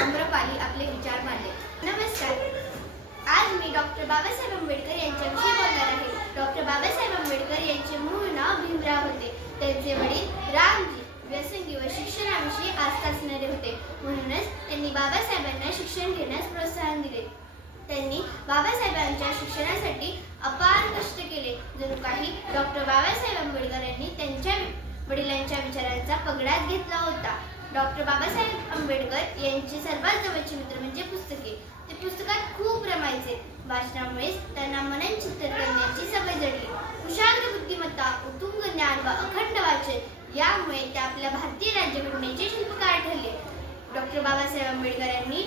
आम्रपाली आपले विचार मांडले. नमस्कार. आज मी डॉक्टर बाबासाहेब आंबेडकर यांच्याविषयी बोलणार आहे. डॉक्टर बाबासाहेब आंबेडकर यांचे मूळ नाव भीमराव होते. त्यांचे वडील रामजी व्यसंगी व शिक्षणाविषयी आस्था असणारे होते. म्हणूनच त्यांनी बाबासाहेबांना शिक्षण घेण्यास प्रोत्साहन दिले. त्यांनी बाबासाहेबांच्या शिक्षणासाठी अपार कष्ट केले. जणू काही डॉक्टर बाबासाहेब आंबेडकर यांनी त्यांच्या वडिलांच्या विचारांचा पगडाच घेतला होता. डॉक्टर बाबासाहेब आंबेडकर यांचे सर्वात जवळचे मित्र म्हणजे पुस्तके. ते पुस्तकात खूप रमायचे. वाचनामुळेच त्यांना मनन चिंतन करण्याची सवय जडली. कुशाग्र बुद्धिमत्ता, उत्तुंग ज्ञान व अखंड वाचन यामुळे ते आपल्या भारतीय राज्यघटनेचे शिल्पकार ठरले. डॉक्टर बाबासाहेब आंबेडकर यांनी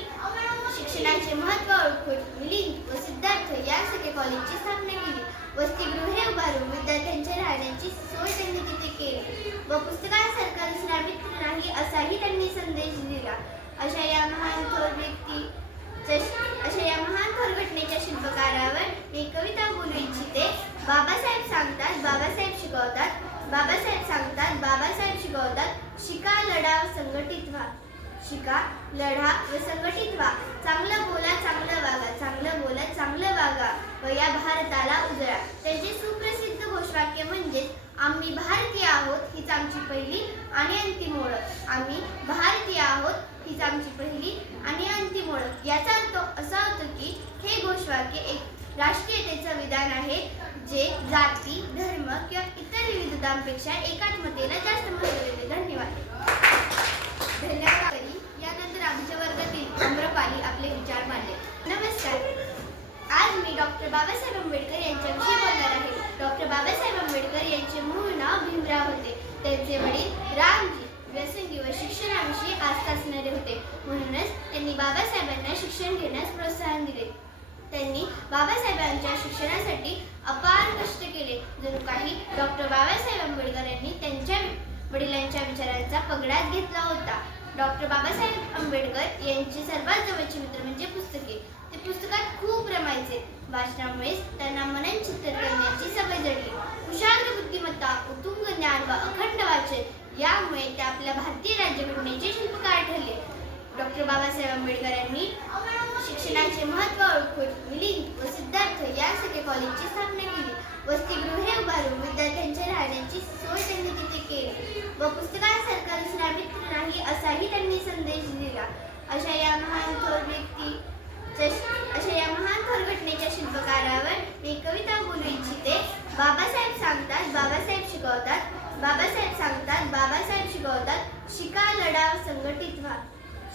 शिक्षणाचे महत्त्व ओळखून मिलिंद व सिद्धार्थ यासारख्या कॉलेजची स्थापना केली. वसतिगृहे उभारून विद्यार्थ्यांच्या राहण्याची सोय त्यांनी तिथे केली व पुस्तकांसारखा दुसरा मित्र नाही असाही त्यांनी संदेश दिला. अशा या महान थोर घटनेच्या शिल्पकारावर मी कविता बोलू इच्छिते. बाबासाहेब सांगतात, बाबासाहेब शिकवतात. बाबासाहेब सांगतात, बाबासाहेब शिकवतात. शिका, लढा व संघटित व्हा. शिका, लढा व संघटित व्हा. चांगलं बोला, चांगलं वागा. चांगलं बोला, चांगलं वागा व या भारताला उजळा. त्यांचे सुप्रसिद्ध घोषवाक्य म्हणजेच आम्ही भारतीय आहोत हीच आमची पहिली आणि अंतिम ओळख. आम्ही भारतीय आहोत हीच आमची पहिली आणि अंतिम ओळख. याचा अर्थ असा होतो की हे घोषवाक्य एक राष्ट्रीयतेचं विधान आहे जे जाती, धर्म किंवा इतर विविधतांपेक्षा एकात्मतेला जास्त महत्त्व देते. धन्यवाद. यानंतर आमच्या वर्गातील आम्रपाली आपले विचार मांडले. नमस्कार. आज मी डॉक्टर बाबासाहेब आंबेडकर यांच्याविषयी बोलणार आहे. डॉक्टर बाबासाहेब आंबेडकर यांचे मूळ नाव भीमराव होते. त्यांचे वडील रामजी व्यसंगी व शिक्षणाविषयी आस्था असणारे होते. म्हणूनच त्यांनी बाबासाहेबांना शिक्षण घेण्यास प्रोत्साहन दिले. त्यांनी बाबासाहेबांच्या शिक्षणासाठी अपार कष्ट केले. जणू काही डॉक्टर बाबासाहेब आंबेडकर यांनी त्यांच्या वडिलांच्या विचारांचा पगडाच घेतला होता. डॉक्टर बाबासाहेब आंबेडकर यांचे सर्वात जवळचे मित्र म्हणजे पुस्तके. ते पुस्तकात खूप रमायचे. वाचनामुळेच त्यांना मनन चिंतन करण्याची सवय जडली. कुशाग्र बुद्धिमत्ता, उत्तुंग ज्ञान व अखंड वाचन यामुळे ते आपल्या भारतीय राज्यघटनेचे शिल्पकार ठरले. डॉक्टर बाबासाहेब आंबेडकर यांनी शिक्षणाचे महत्त्व ओळखून मिलिंद व सिद्धार्थ यासारख्या कॉलेजची स्थापना केली. वसतिगृहे उभारून विद्यार्थ्यांच्या राहण्याची सोय त्यांनी तिथे केली व पुस्तकांसारखा दुसरा मित्र नाही असाही त्यांनी संदेश दिला. अशा या महान थोर घटनेच्या शिल्पकारावर मी कविता बोलू इच्छिते. बाबासाहेब सांगतात, बाबासाहेब शिकवतात. बाबासाहेब सांगतात, बाबासाहेब शिकवतात. शिका, लढा व संघटित व्हा.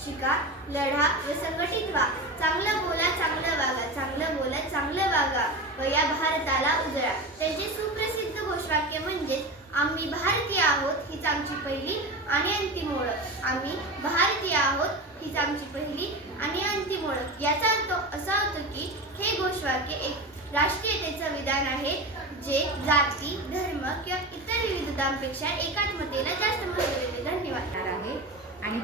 शिका, लढा व संघटित व्हा. चांगलं बोला, चांगलं वागा. चांगलं बोला, चांगलं वागा व या भारताला उजळा. त्यांचे सुप्रसिद्ध घोषवाक्य म्हणजेच आम्ही भारतीय आहोत हीच आमची पहिली आणि अंतिम ओळख. आम्ही भारतीय आहोत हीच आमची पहिली आणि अंतिम ओळख. याचा अर्थ असा होतो की हे घोषवाक्य एक राष्ट्रीयतेचं विधान आहे जे जाती, धर्म किंवा इतर विविधतांपेक्षा एकात्मतेला जास्त महत्त्व देते. धन्यवाद. आहे आणि